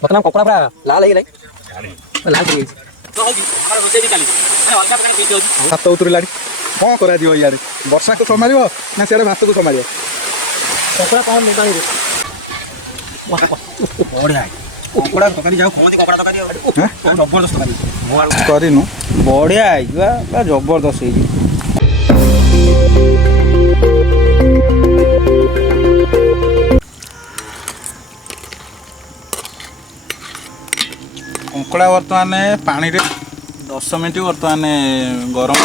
ବର୍ତ୍ତମାନ କପଡ଼ା ପୁରା ଲାଲ ହେଇଗଲାଣି ଲାଲ ହେଇଯାଇଛି ଭାତ ଉତରିଲାଣି କ'ଣ କରାଯିବ ଇଆଡ଼େ ବର୍ଷାକୁ ସମ୍ଭାଳିବ ନା ସିଆଡ଼େ ଭାତକୁ ସମ୍ଭାଳିବ କପଡ଼ା କ'ଣ ପାଣିରେ ବଢ଼ିଆ କଙ୍କଡ଼ା ତରକାରୀ ଯାଉ କହନ୍ତି କଙ୍କଡ଼ା ତରକାରୀ ଜବରଦସ୍ତ ତରକାରୀ କରିନୁ ବଢ଼ିଆ ହେଇଯିବା ପୁରା ଜବରଦସ୍ତ ହେଇଯିବ। କଙ୍କଡ଼ା ବର୍ତ୍ତମାନ ପାଣିରେ 10 ମିନିଟ୍ ବର୍ତ୍ତମାନ ଗରମ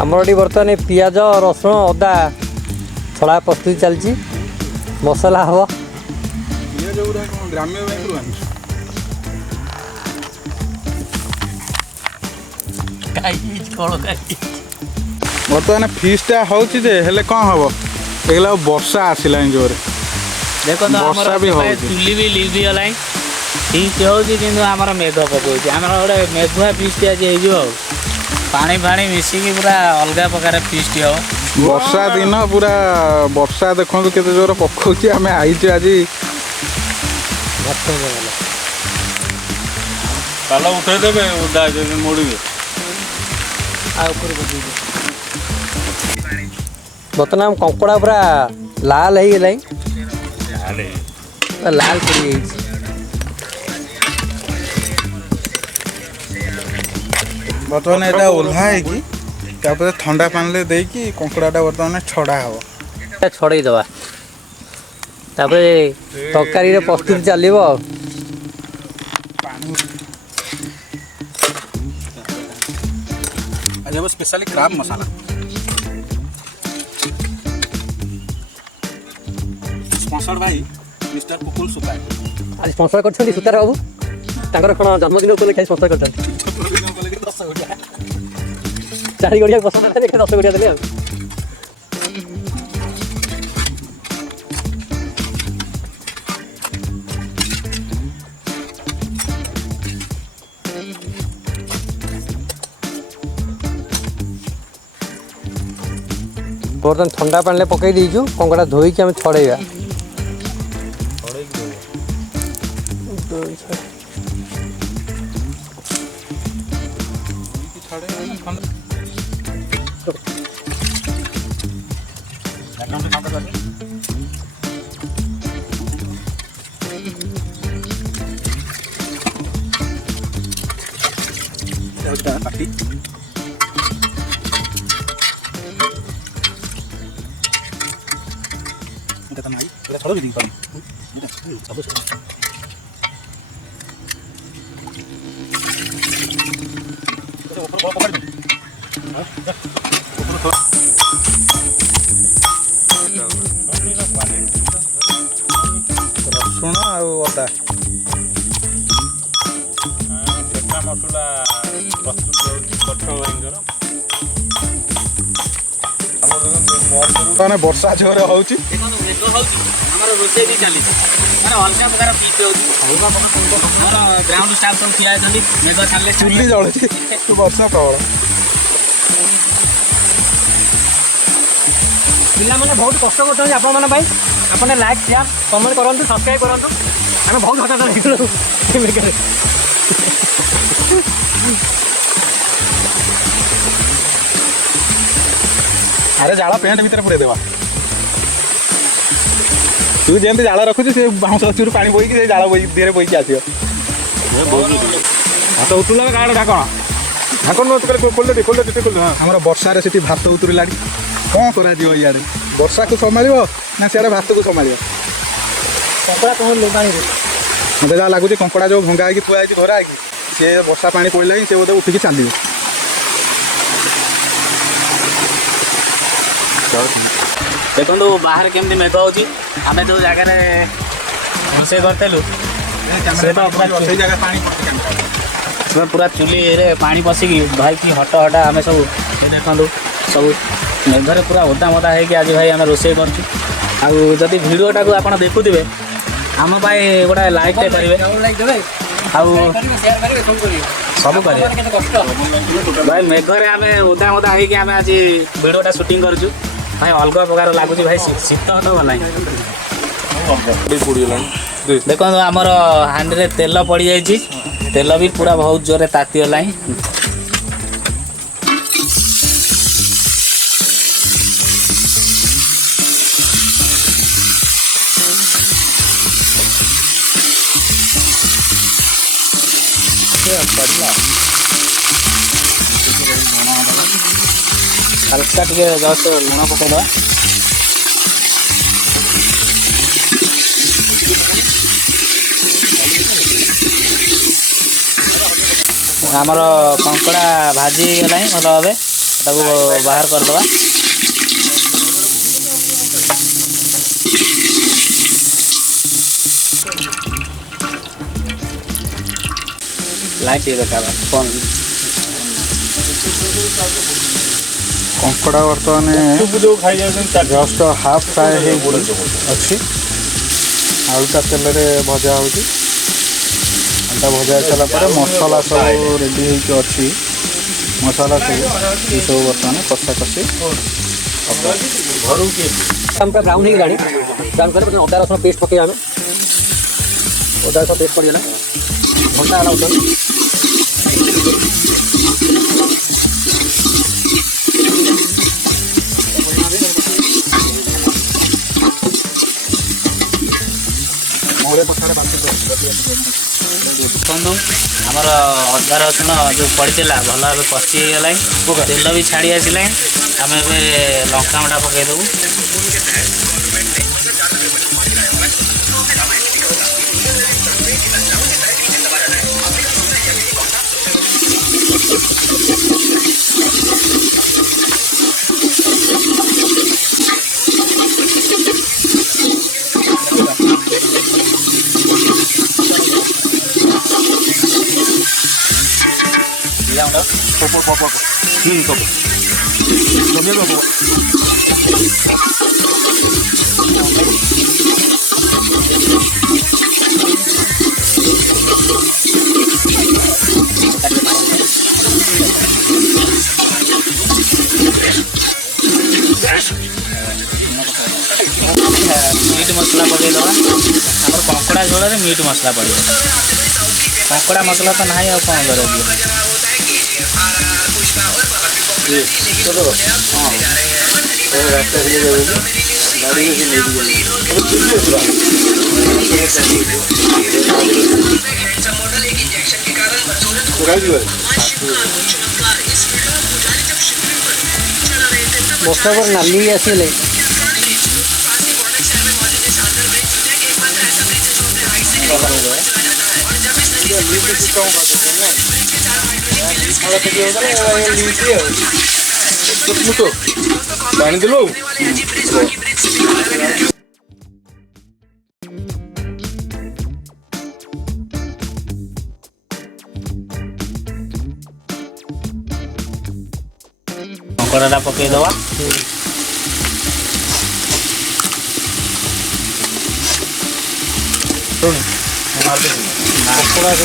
ଆମର ଏଠି ବର୍ତ୍ତମାନ ପିଆଜ ରସୁଣ ଅଦା ଛଡ଼ା ପ୍ରସ୍ତୁତି ଚାଲିଛି ମସଲା ହେବ ପିଆଜ ଗୁଡ଼ା କ'ଣ ଗ୍ରାମ୍ୟ ବ୍ୟାଙ୍କରୁ ଆଣିଛୁ ବର୍ତ୍ତମାନ ଫିସ୍ଟା ହେଉଛି ଯେ ହେଲେ କ'ଣ ହେବ ଦେଖିଲା ବର୍ଷା ଆସିଲାଣି ଜୋରେ ଦେଖନ୍ତୁ ବର୍ଷା ବି ଆମର ହଉଛି। ଚୁଲି ବି ଲିଭିଗଲାଣି ଫିଷ୍ଟ ହେଉଛି କିନ୍ତୁ ଆମର ମେଘ ପକାଉଛି ଆମର ଗୋଟେ ମେଘୁଆ ଫିଷ୍ଟ ଆଜି ହେଇଯିବ ଆଉ ପାଣି ଫାଣି ମିଶିକି ପୁରା ଅଲଗା ପ୍ରକାର ଫିଷ୍ଟ ହେବ। ବର୍ଷା ଦିନ ପୁରା ବର୍ଷା ଦେଖନ୍ତୁ କେତେ ଜୋର ପକାଉଛି ଆମେ ଆଇଛୁ ଆଜି ପାଲ ଉଠେଇଦେବେ ଓଦା ମୋଡ଼ିବେ ବର୍ତ୍ତମାନ କଙ୍କଡ଼ା ପୁରା ଲାଲ ହେଇଗଲାଣି ଲାଲ ପଡ଼ିଯାଇଛି ବର୍ତ୍ତମାନ ଏଇଟା ଓହ୍ଲା ହେଇକି ତାପରେ ଥଣ୍ଡା ପାଣିରେ ଦେଇକି କଙ୍କଡ଼ାଟା ବର୍ତ୍ତମାନ ଛଡ଼ା ହେବ ଛଡ଼େଇ ଦେବା ତାପରେ ତରକାରୀରେ ପ୍ରସ୍ତୁତି ଚାଲିବ ଆଉ ଆଜି ହେବ ସ୍ପେଶାଲି କ୍ରାବ୍ ମସଲା ସ୍ପନ୍ସର୍ଡ ଭାଇ ମିଷ୍ଟର କୁକୁଲ ସୁତା ଆଜି ସ୍ପନ୍ସର କରିଛନ୍ତି ସୁତାର ବାବୁ ତାଙ୍କର କ'ଣ ଜନ୍ମଦିନ ଉପଲକ୍ଷେ ସ୍ପନ୍ସର କରିଛନ୍ତି 4 ଗଡ଼ିଆ ପସନ୍ଦ ହେଲେ 10 ଗଡ଼ିଆ ଦେଲେ ଆଉ ବର୍ତ୍ତମାନ ଥଣ୍ଡା ପାଣିରେ ପକାଇ ଦେଇଛୁ କଙ୍କଡ଼ା ଧୋଇକି ଆମେ ଛଡ଼େଇବା ପାଟି এটা নাই এটা ছড়ো দিই পারি এটা সব এটা উপর বড় পকাড়ি হ্যাঁ উপর ରସୁଣ ଆଉ ଅଦା ଚେକା ମସଲା ପ୍ରସ୍ତୁତ ହେଉଛି ପଛ ଭାଇଙ୍କର ବର୍ତ୍ତମାନ ବର୍ଷା ଜୋରେ ହେଉଛି ଦେଖନ୍ତୁ ମେଘ ହେଉଛି ଆମର ରୋଷେଇ ବି ଚାଲିଛି ମାନେ ଅଲଗା ପ୍ରକାର ଫିଷ୍ଟ ହେଉଛି ଆମର ଗ୍ରାଉଣ୍ଡ ଷ୍ଟାଫ୍ ସବୁ ଠିଆ ହେଇଛନ୍ତି ମେଘ ଛାଡ଼ିଲେ ଚୁଲି ଜଳୁଛି ବର୍ଷା ପ୍ରବଳ ପିଲାମାନେ ବହୁତ କଷ୍ଟ କରୁଛନ୍ତି ଆପଣମାନଙ୍କ ପାଇଁ ଆପଣ ଲାଇକ୍ ସେୟାର କମେଣ୍ଟ କରନ୍ତୁ ସବସ୍କ୍ରାଇବ୍ କରନ୍ତୁ ଆମେ ବହୁତ ହଠାତ୍ ହେଇଗଲୁ ମେଘରେ ଆରେ ଜାଳ ପ୍ୟାଣ୍ଟ ଭିତରେ ପୁରେଇ ଦେବା ତୁ ଯେମିତି ଜାଳ ରଖୁଛୁ ସେ ବାଉଁଶ ଗଛରୁ ପାଣି ବୋହିକି ସେ ଜାଳ ଧୀରେ ବୋହିକି ଆସିବ ଭାତ ଉଠିଲା କାହାର ଢାକଣ ଆମର ବର୍ଷାରେ ସେଠି ଭାତ ଉତରିଲାଣି କ'ଣ କରାଯିବ ଇଆଡ଼େ ବର୍ଷାକୁ ସମ୍ଭାଳିବ ନା ସିଆଡ଼େ ଭାତକୁ ସମ୍ଭାଳିବ କଙ୍କଡ଼ା କ'ଣ ପାଣିରେ ମୋତେ ଯାହା ଲାଗୁଛି କଙ୍କଡ଼ା ଯେଉଁ ଭଙ୍ଗା ହେଇକି ଥୁଆ ହେଇଛି ଧରା ହେଇକି ସେ ବର୍ଷା ପାଣି ପଡ଼ିଲାଣି ସେ ବୋଧେ ଉଠିକି ଚାଲିବ ଦେଖନ୍ତୁ ବାହାରେ କେମିତି ମେଘ ହେଉଛି ଆମେ ଯେଉଁ ଜାଗାରେ ରୋଷେଇ କରିଥିଲୁ ସେଇ ଜାଗା ପାଣି ପୁରା ଚୁଲିରେ ପାଣି ପଶିକି ଭାଇକି ହଟା ଆମେ ସବୁ ଦେଖନ୍ତୁ ସବୁ ମେଘରେ ପୁରା ଓଦା ମୋଦା ହେଇକି ଆଜି ଭାଇ ଆମେ ରୋଷେଇ କରୁଛୁ ଆଉ ଯଦି ଭିଡ଼ିଓଟାକୁ ଆପଣ ଦେଖୁଥିବେ ଆମ ପାଇଁ ଗୋଟେ ଲାଇକ୍ଟେ କରିବେ ଆଉ ସବୁ କରିବେ ଭାଇ ମେଘରେ ଆମେ ଓଦା ମୋଦା ହେଇକି ଆମେ ଆଜି ଭିଡ଼ିଓଟା ସୁଟିଂ କରୁଛୁ ଭାଇ ଅଲଗା ପ୍ରକାର ଲାଗୁଛି ଭାଇ ଶୀତ ତ ନାହିଁ ଦେଖନ୍ତୁ ଆମର ହାଣ୍ଡିରେ ତେଲ ପଡ଼ିଯାଇଛି, ତେଲ ବି ପୁରା ବହୁତ ଜୋରରେ ତାତିଗଲାଣି। ହାଲକା ଟିକେ ଜଷ୍ଟ ଲୁଣ ପକେଇଦେବା। ଆମର କଙ୍କଡ଼ା ଭାଜି ହେଇଗଲାଣି ଭଲ ଭାବେ, ତାକୁ ବାହାର କରିଦେବା। ଲାଇଟ୍ ଦେଖାବା କଙ୍କଡ଼ା ବର୍ତ୍ତମାନ ଯୋଉ ଖାଇଯାଉଛନ୍ତି ଜଷ୍ଟ ହାଫ୍ ଫ୍ରାଏ ହେଇକି ଅଛି। ଆଳୁଟା ତେଲରେ ଭଜା ହେଉଛି। ଆଳୁଟା ଭଜା ହେଇସାରିଲା ପରେ ମସଲା ସବୁ ରେଡ଼ି ହେଇକି ଅଛି। ମସଲା ସବୁ ବର୍ତ୍ତମାନ କଷା କଷି हम पूरा ब्राउन ହେଇଗଲାଣି। ବ୍ରାଉନ୍ କଲେ ଅଦା ରସୁଣ ପେଷ୍ଟ ପକେଇବା ଆମେ। ଅଦା ରସୁଣ ପେଷ୍ଟ ପଡ଼ିଗଲା, ଘଣ୍ଟା ହେଲା ବର୍ତ୍ତମାନ। ଦେଖନ୍ତୁ ଆମର ଅଦା ରସୁଣ ଯେଉଁ ପଡ଼ିଥିଲା ଭଲ ଭାବେ କଷି ହେଇଗଲାଣି, ତେଲ ବି ଛାଡ଼ି ଆସିଲାଣି। ଆମେ ଏବେ ଲଙ୍କା ଗୁଣ୍ଡା ପକାଇଦେବୁ। मीट मसला पकईदे आम कंकड़ा झोल में मीट मसला पड़े कंकड़ा मसला तो ना आ कौन कर ବର୍ଷା ପରେ ନାଲି ଆସିଲେ ପାଣି ଦେଲୁ कंकड़ा पकईदवा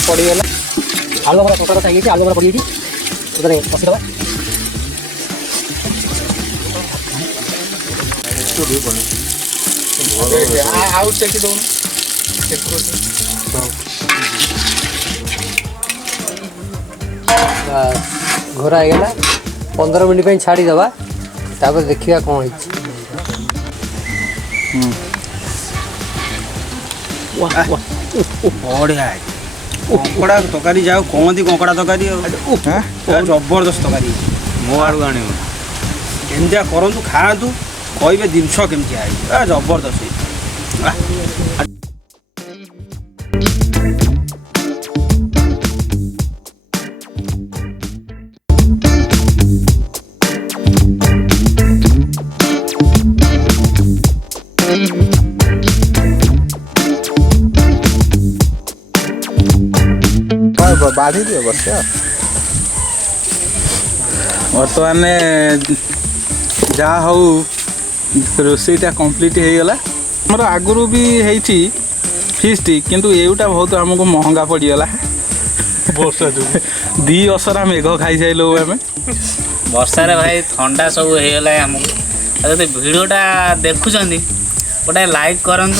पड़गला आलू बड़ा कंकड़ा चाहिए आलू बड़ा पड़ी पशिदवा घोरा होगा 15 मिनट छाड़ीदवा देखा कौन बढ़िया कंकड़ा तकारी जाओ कहती कंकड़ा तकारी जबरदस्त तकारी मो आड़ आने केमतिया करूँ खातु कहे जिनस केमतिया जबरदस्त बाढ़ी दिए बस बर्तमान जहाँ हूँ रोसईटा कम्प्लीट हो गला मोर आगुरी भी होती फिस्ट किंतु एटा बहुत आमको महंगा पड़गला वर्षा जो दी असरा मेघ खाई सारू आम वर्षा भाई ठंडा सब होगा आमको जब भिडियोटा देखुं गोटे लाइक करूँ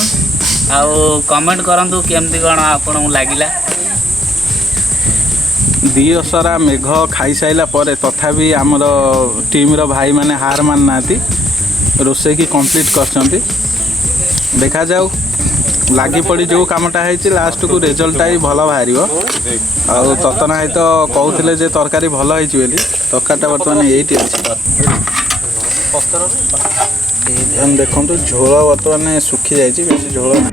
ଆଉ କମେଣ୍ଟ କରନ୍ତୁ କେମିତି କ'ଣ ଆପଣଙ୍କୁ ଲାଗିଲା। ଦି ଅସରା ମେଘ ଖାଇସାରିଲା ପରେ ତଥାପି ଆମର ଟିମ୍ର ଭାଇମାନେ ହାର ମାନୁନାହାନ୍ତି, ରୋଷେଇକି କମ୍ପ୍ଲିଟ୍ କରିଛନ୍ତି। ଦେଖାଯାଉ ଲାଗି ପଡ଼ି ଯେଉଁ କାମଟା ହେଇଛି ଲାଷ୍ଟକୁ ରେଜଲ୍ଟଟା ବି ଭଲ ବାହାରିବ। ଆଉ ତତନା ଭାଇ ତ କହୁଥିଲେ ଯେ ତରକାରୀ ଭଲ ହେଇଛି ବୋଲି, ତରକାରୀଟା ବର୍ତ୍ତମାନ ଏଇଠି ଅଛି। ଦେଖନ୍ତୁ ଝୋଳ ବର୍ତ୍ତମାନ ଶୁଖିଯାଇଛି, ବେଶୀ ଝୋଳ ନାହିଁ।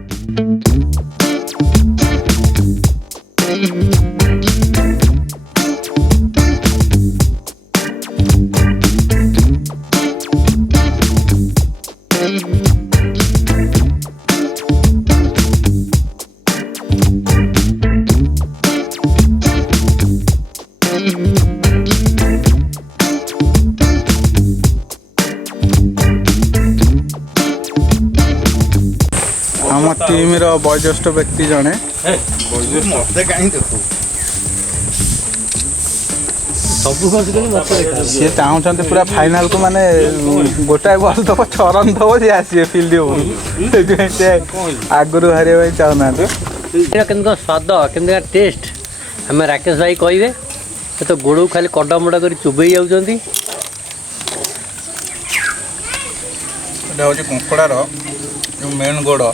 ଆମ ଟିମ୍ର ବୟୋଜ୍ୟେଷ୍ଠ ବ୍ୟକ୍ତି ଜଣେ ମତେ କାହିଁ ଦେଖୁ ସିଏ ଚାହୁଁଛନ୍ତି ପୁରା ଫାଇନାଲକୁ ମାନେ ଗୋଟାଏ ବଲ୍ ଦେବ 6 ରନ୍ ଦେବ ସିଏ ଆସିବେ ଫିଲ୍ଡ ଉପରକୁ, ସେଥିପାଇଁ ସେ ଆଗରୁ ହାରିବା ପାଇଁ ଚାହୁଁନାହାନ୍ତି। କେମିତି ସ୍ୱାଦ କେମିତି ଟେଷ୍ଟ ଆମେ ରାକେଶ ଭାଇ କହିବେ। ସେ ତ ଗୋଡ଼କୁ ଖାଲି କଡ଼ମଡ଼ା କରି ଚୋବେଇ ଯାଉଛନ୍ତି। ଏଇଟା ହେଉଛି କଙ୍କଡ଼ାର ଯେଉଁ ମେନ୍ ଗୋଡ଼।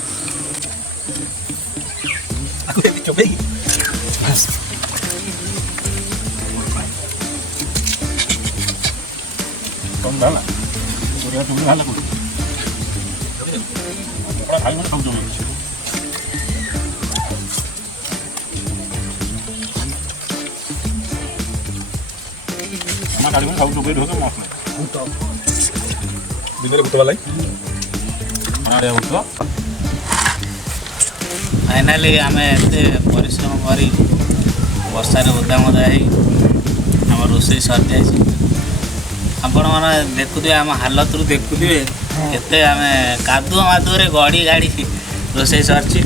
ଫାଇନାଲି ଆମେ ଏତେ ପରିଶ୍ରମ କରି ବର୍ଷାରେ ଓଦା ମଦା ହେଇ ଆମ ରୋଷେଇ ସରିଯାଇଛି। ଆପଣମାନେ ଦେଖୁଥିବେ ଆମ ହାଲତରୁ ଦେଖୁଥିବେ କେତେ ଆମେ କାଦୁଅ ମାଦୁଅରେ ଗଡ଼ି ଗାଡ଼ି ରୋଷେଇ ସରିଛି।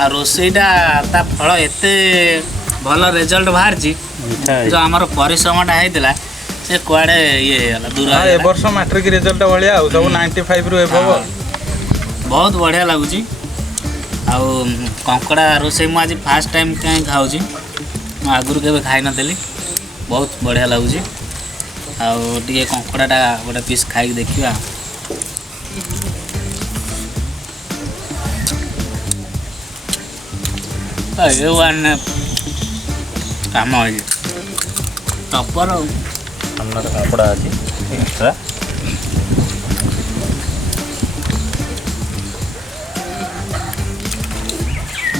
ଆଉ ରୋଷେଇଟା ତା ଫଳ ଏତେ ଭଲ ରେଜଲ୍ଟ ବାହାରିଛି, ଯେଉଁ ଆମର ପରିଶ୍ରମଟା ହେଇଥିଲା ସେ କୁଆଡ଼େ ଇଏ ହେଇଗଲା, ଦୂର ଏ ବର୍ଷ ମାଟ୍ରିକ ରେଜଲ୍ଟ ଭଳିଆ ଆଉ ସବୁ 95ରୁ ଏଭବ। ବହୁତ ବଢ଼ିଆ ଲାଗୁଛି। ଆଉ କଙ୍କଡ଼ା ରୋଷେଇ ମୁଁ ଆଜି ଫାର୍ଷ୍ଟ ଟାଇମ୍ କାହିଁ ଖାଉଛି, ମୁଁ ଆଗରୁ କେବେ ଖାଇନଥିଲି। ବହୁତ ବଢ଼ିଆ ଲାଗୁଛି। ଆଉ ଟିକେ କଙ୍କଡ଼ାଟା ଗୋଟେ ପିସ୍ ଖାଇକି ଦେଖିବା। ଏ ୱାନ୍ କାମ ହେଇଛି ଟପର ଆଉ ସାମ୍ନାରେ କଙ୍କଡ଼ା ଅଛି ଏକ୍ସଟ୍ରା।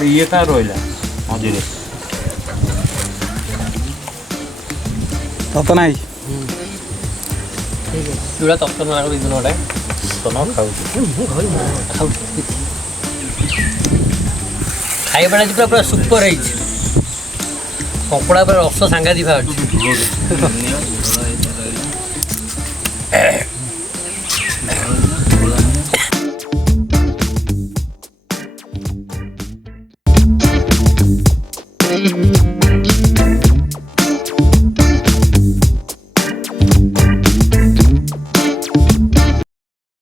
ଇଏ କାଁ ରହିଲା ମଝିରେ ତତ ନାହିଁ ଚୁଡ଼ା ତତ୍ନ ଦିନ ଗୋଟେ ତନ ଖାଉଛି। ଖାଇବାଟା ଆଜି ପୁରା ସୁପର ହେଇଛି। କଙ୍କଡ଼ା ପୁରା ରସ ସାଂଘାତିକ ଅଛି।